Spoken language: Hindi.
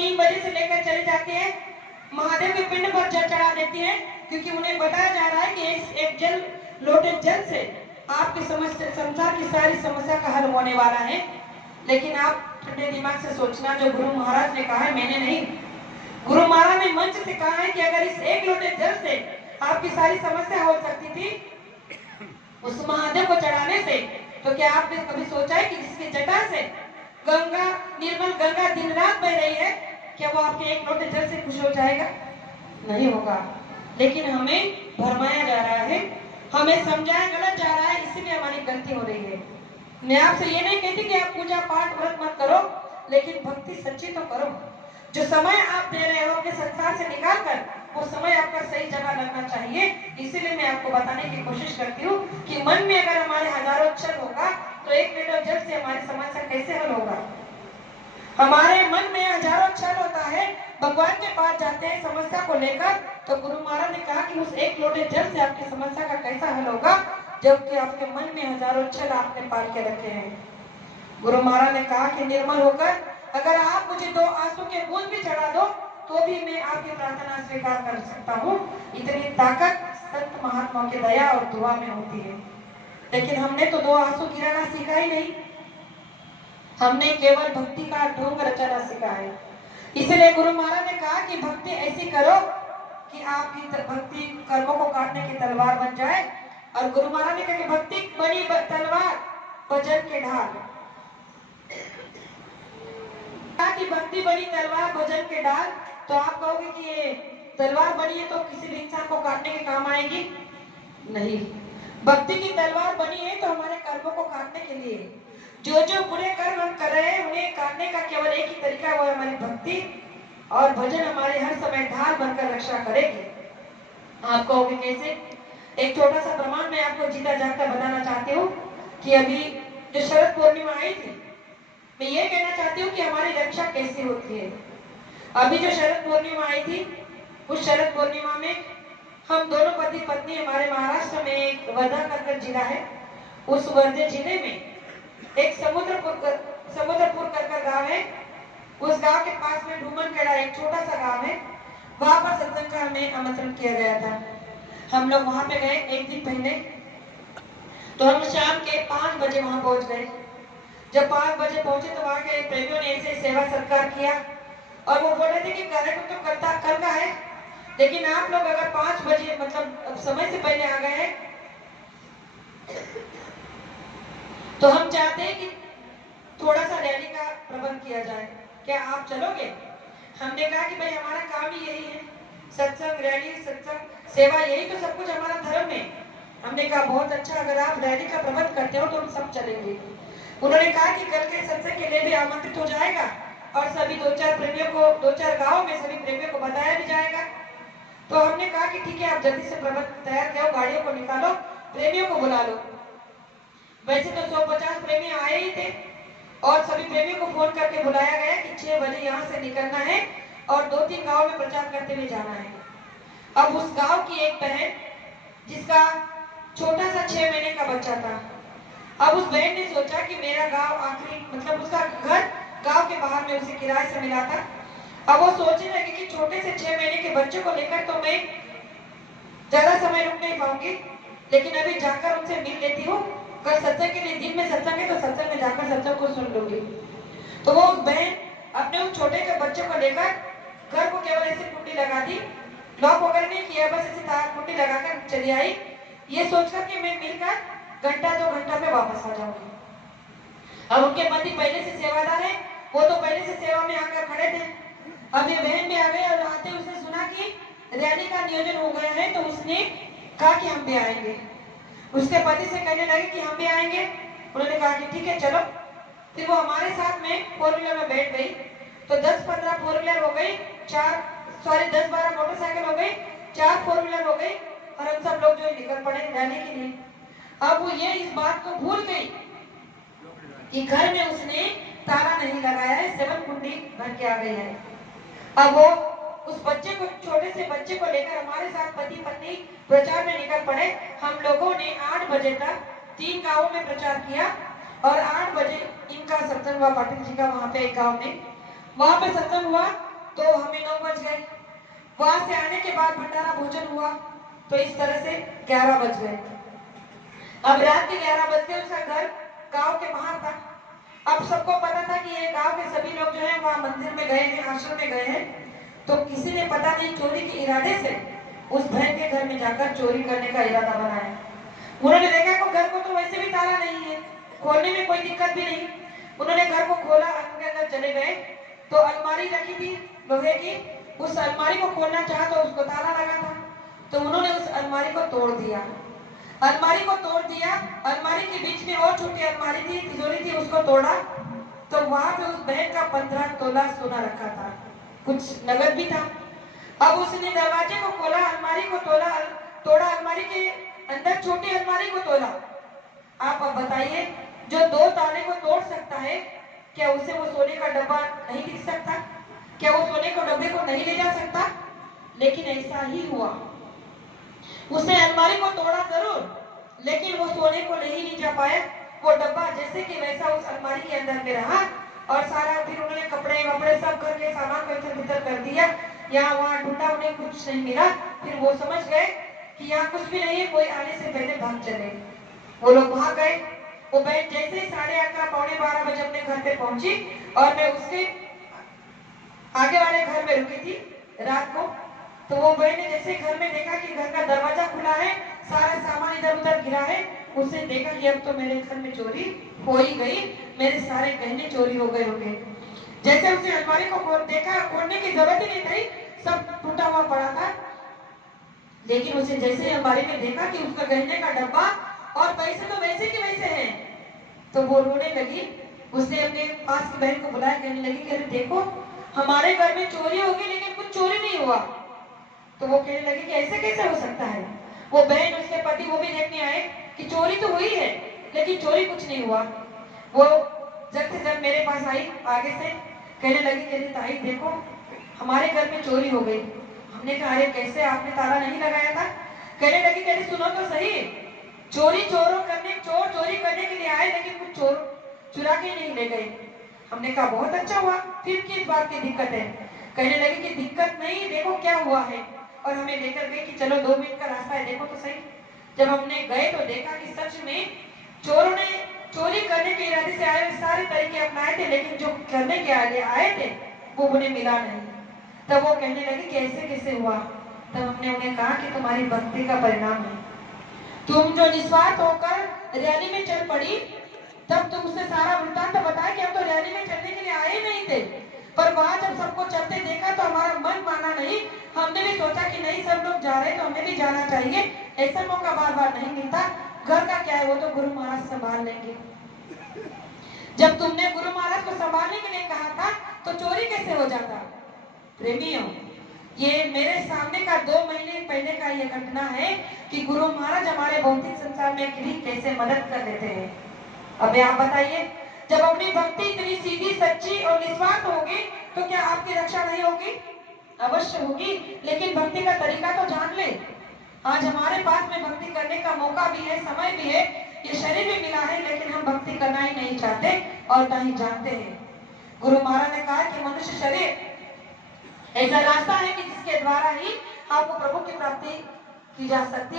3 बजे से लेकर चले जाते हैं, महादेव के पिंड पर जल चढ़ा देते हैं, क्योंकि उन्हें बताया जा रहा है कि एक जल लोटे जल से आपकी संसार की सारी समस्या का हल होने वाला है। लेकिन आप ठंडे दिमाग से सोचना, जो गुरु महाराज ने कहा है, मैंने नहीं, गुरु महाराज ने मंच से कहा है कि अगर इस एक लोटे जल से आपकी सारी समस्या हो सकती थी उस महादेव को चढ़ाने से, तो क्या आपने कभी सोचा है कि जिसकी जटा से गंगा, निर्मल गंगा दिन रात बह रही है, क्या वो आपके एक लोटे जल से खुश हो जाएगा? नहीं होगा। लेकिन हमें भरमाया जा रहा है, हमें समझाया गलत जा रहा है, इसीलिए हमारी गलती हो रही है। मैं आपसे ये नहीं कहती कि आप पूजा पाठ व्रत मत करो, लेकिन भक्ति सच्ची तो करो। जो समय आप दे रहे हो अपने संसार से निकाल कर, वो समय आपका सही जगह लगना चाहिए। इसीलिए मैं आपको बताने की कोशिश करती हूँ कि मन में अगर हमारे हजारों छल होगा, तो एक लीटर जल से हमारी समस्या कैसे हल होगा? हमारे मन में हजारों छल होता है, भगवान के पास जाते हैं समस्या को लेकर, तो गुरु महाराज ने कहा कि उस एक लोटे जल से आपकी समस्या का कैसा हल होगा, जबकि आपके मन में हजारों छल आपने पाल के रखे हैं। गुरु महाराज ने कहा कि निर्मल होकर अगर आप मुझे 2 आंसू के बूंद भी चढ़ा दो, तो भी मैं आपकी प्रार्थना स्वीकार कर सकता हूँ। इतनी ताकत संत महात्मा की दया और दुआ में होती है। लेकिन हमने तो 2 आंसू गिराना सीखा ही नहीं, हमने केवल भक्ति का ढोंग रचना सीखा है। इसलिए गुरु महाराज ने कहा कि भक्ति ऐसी करो कि आपकी भक्ति कर्मों को काटने की तलवार बन जाए। और गुरु महाराज ने कहा कि भक्ति बड़ी तलवार, भजन के ढाल। कि भक्ति बड़ी तलवार, भजन के ढाल। तो आप कहोगे कि ये तलवार बनी है तो किसी भी इंसान को काटने के काम आएगी? नहीं, भक्ति की तलवार बनी है तो हमारे कर्मों को काटने के लिए। जो जो बुरे कर्म हम कर रहे हैं, उन्हें काटने का केवल एक ही तरीका है, वो है हमारी भक्ति। और भजन हमारे हर समय ढाल बनकर रक्षा करेगी। आप कहोगे कैसे? एक छोटा सा प्रमाण मैं आपको जीता जागता बताना चाहती हूँ कि अभी जो शरद पूर्णिमा आई थी, मैं ये कहना चाहती हूँ कि हमारी रक्षा कैसे होती है। अभी जो शरद पूर्णिमा आई थी, उस शरद पूर्णिमा में हम दोनों पति पत्नी, हमारे महाराष्ट्र में एक वर्धा कर जिला है, उस वर्धा जिले में एक समुद्रपुर कर गांव है। उस गांव के पास में ढूमनखेड़ा एक छोटा सा गांव है, वहां पर सत्संग का हमें आमंत्रण किया गया था। हम लोग वहां पे गए एक दिन पहले, तो हम शाम के 5 बजे वहां पहुंच गए। जब 5 बजे पहुंचे तो वहां के प्रेमियों ने ऐसे सेवा सत्कार किया और वो बोल रहे थे कि कार्यक्रम तो कल का है, लेकिन आप लोग अगर 5 बजे मतलब समय से पहले आ गए हैं, तो हम चाहते हैं कि थोड़ा सा रैली का प्रबंध किया जाए, क्या आप चलोगे? हमने कहा कि भाई हमारा काम ही यही है, सत्संग, रैली, सत्संग, सेवा, यही तो सब कुछ हमारा धर्म है। हमने कहा बहुत अच्छा, अगर आप रैली का प्रबंध करते हो तो हम सब चलेंगे। उन्होंने कहा कि कल के सत्संग के लिए भी आमंत्रित हो जाएगा और सभी 2-4 प्रेमियों को, 2-4 गाँव में सभी प्रेमियों को बताया भी जाएगा। तो हमने कहा कि ठीक है, आप जल्दी से प्रबंध तैयार करो, गाड़ियों को निकालो, प्रेमियों को बुला लो। वैसे तो 150 प्रेमी आए ही थे और सभी प्रेमियों को फोन करके बुलाया गया कि 6 बजे यहाँ से निकलना है और 2-3 गाँव में प्रचार करते हुए जाना है। अब उस गाँव की एक बहन, जिसका छोटा सा 6 महीने का बच्चा था, अब उस बहन ने सोचा कि मेरा गांव आखिरी, मतलब उसका घर गांव के बाहर में उसे किराए से मिला था। अब वो सोचने लगी कि छोटे से 6 महीने के बच्चे को लेकर तो मैं ज्यादा समय रुक नहीं पाऊंगी, लेकिन अभी जाकर उनसे मिल लेती हूँ। कल सत्संग के लिए, दिन में सत्संग है, तो सत्संग में जाकर सत्संग को सुन लूंगी। तो वो उस बहन अपने उस छोटे के बच्चे को लेकर घर को केवल ऐसी कुंडी लगा दी, लॉक वगैरह नहीं किया, बस ऐसी तार कुंडी लगाकर चली आई, ये सोचकर कि मैं मिलकर घंटा 2 घंटा में वापस आ जाऊंगी। अब उनके पति पहले से सेवादार है, वो तो पहले से सेवा में आकर खड़े थे। अब ये बहन भी आ गई और आते उसने सुना कि रैली का नियोजन हो गया है, तो उसने कहा कि हम भी आएंगे। उसके पति से कहने लगे कि हम भी आएंगे। उन्होंने कहा कि ठीक है चलो। फिर वो हमारे साथ में 4 व्हीलर में बैठ गई। तो 10-15 4 व्हीलर हो गई, 10-12 मोटरसाइकिल हो गई, 4 4 व्हीलर हो गई और हम सब लोग जो निकल पड़े रैली के लिए। अब वो ये इस बात को भूल गई कि घर में उसने ताला नहीं लगाया है, 7 कुंडी भर के आ गई है। अब वो उस बच्चे को, छोटे से बच्चे को लेकर हमारे साथ पति पत्नी प्रचार में निकल पड़े। हम लोगों ने 8 बजे तक 3 गांवों में प्रचार किया और 8 बजे इनका सत्संग हुआ, पाटिल जी का, वहां पे एक गांव में, वहां पे सत्संग हुआ। तो हमें 9 बज गए। वहां से आने के बाद भंडारा भोजन हुआ तो इस तरह से 11 बज गए। अब रात के 11 बज के उसका घर गांव के बाहर था। अब सबको पता था कि ये गांव के सभी लोग जो है वहां मंदिर में गए हैं, आश्रम में गए हैं। तो किसी ने पता नहीं चोरी के इरादे से उस बहन के घर में जाकर चोरी करने का इरादा बनाया। उन्होंने देखा कि घर को तो वैसे भी ताला नहीं है, खोलने में कोई दिक्कत भी नहीं। उन्होंने घर को खोला, अंदर चले गए तो अलमारी रखी थी लोहे की, उस अलमारी को खोलना चाहा तो उसको ताला लगा था। तो उन्होंने उस अलमारी को तोड़ दिया। अलमारी को तोड़ दिया, अलमारी के बीच में और छोटी अलमारी थी, तिजोरी थी, उसको तोड़ा तो वहां पे उस बहन का 15 तोला सोना रखा था, कुछ नगद भी था। अब उसने दरवाजे को खोला, अलमारी को तोड़ा, अलमारी के अंदर छोटी अलमारी को तोड़ा। आप अब बताइए, जो 2 ताले को तोड़ सकता है, क्या उसे वो सोने का डब्बा नहीं दिख सकता? क्या वो सोने को डब्बे को नहीं ले जा सकता? लेकिन ऐसा ही हुआ। उसने अलमारी को तोड़ा जरूर, लेकिन वो सोने को नहीं जा पाया। वो डब्बा जैसे कि वैसा उस अलमारी के अंदर में रहा और सारा फिर उन्होंने कपड़े वपड़े सब घर के सामान को इधर उधर कर दिया। यहाँ वहाँ ढूंढा, उन्हें कुछ नहीं मिला। फिर वो समझ गए कि यहाँ कुछ भी नहीं है, कोई आने से पहले भाग चले। वो लोग भाग गए। वो बहन जैसे 11:30 पौने 12 बजे अपने घर पे पहुंची और मैं उसके आगे वाले घर में रुकी थी रात को। तो वो बहन ने जैसे घर में देखा कि घर का दरवाजा खुला है, सारा सामान इधर उधर गिरा है, उसने देखा कि अब तो मेरे घर में चोरी हो ही गई, मेरे सारे गहने चोरी हो गए होंगे। जैसे उसने अलमारी को देखा, खोलने की जरूरत ही नहीं थी, सब टूटा हुआ पड़ा था। लेकिन उसे जैसे अलमारी में देखा कि उसका गहने का डब्बा और पैसे तो वैसे के वैसे हैं, तो वो रोने लगी। उसने अपने पास की बहन को बुलाया, कहने लगी कि अरे देखो, हमारे घर में चोरी होगी लेकिन कुछ चोरी नहीं हुआ। तो वो कहने लगी कि ऐसे कैसे हो सकता है। वो बहन, उसके पति वो भी देखने आए कि चोरी तो हुई है लेकिन चोरी कुछ नहीं हुआ। वो जब से जब मेरे पास आई आगे से, कहने लगी कि ताई देखो, हमारे घर में चोरी हो गई। हमने कहा अरे कैसे, आपने ताला नहीं लगाया था? कहने लगी कि सुनो तो सही, चोर चोरी करने के लिए आए लेकिन कुछ चोर चुरा के नहीं ले गए। हमने कहा बहुत अच्छा हुआ, फिर किस बात की दिक्कत है? कहने लगी कि दिक्कत नहीं, देखो क्या हुआ है। और हमें लेकर गई कि चलो 2 मिनट का रास्ता है, देखो तो सही। जब हमने गए तो देखा कि सच में चोरों ने चोरी करने के इरादे से आए सारे तरीके अपनाए थे, लेकिन जो करने के आगे आए थे वो उन्हें मिला नहीं। तब वो कहने लगी कि ऐसे कैसे हुआ? तब हमने उन्हें कहा कि तुम्हारी भक्ति का परिणाम है। तुम जो निस्वार्थ होकर रैली में चल पड़ी, तब तुम उससे सारा वृत्तांत बताया कि हम तो रैली में चलने के लिए आए नहीं थे, पर वहां जब सबको चलते देखा तो हमारा मन माना नहीं। हमने भी सोचा कि नहीं, सब लोग जा रहे तो हमें भी जाना चाहिए, ऐसा मौका बार बार नहीं मिलता। घर का क्या है, वो तो गुरु महाराज संभाल लेंगे। जब तुमने गुरु महाराज को संभालने के लिए कहा था तो चोरी कैसे हो जाता? प्रेमियों, ये मेरे सामने का 2 महीने पहले का ये घटना है कि गुरु महाराज हमारे भौतिक संसार में कैसे मदद कर लेते हैं। अब आप बताइए, जब अपनी भक्ति इतनी सीधी, सच्ची और निस्वार्थ होगी तो क्या आपकी रक्षा नहीं होगी? अवश्य होगी, लेकिन भक्ति का तरीका तो जान ले। आज हमारे पास में भक्ति करने का मौका भी है, समय भी है, ये शरीर भी मिला है, लेकिन हम भक्ति करना ही नहीं चाहते और ना ही जानते हैं। गुरु महाराज ने कहा कि मनुष्य शरीर ऐसा रास्ता है कि जिसके द्वारा ही आपको प्रभु की प्राप्ति की जा सकती है।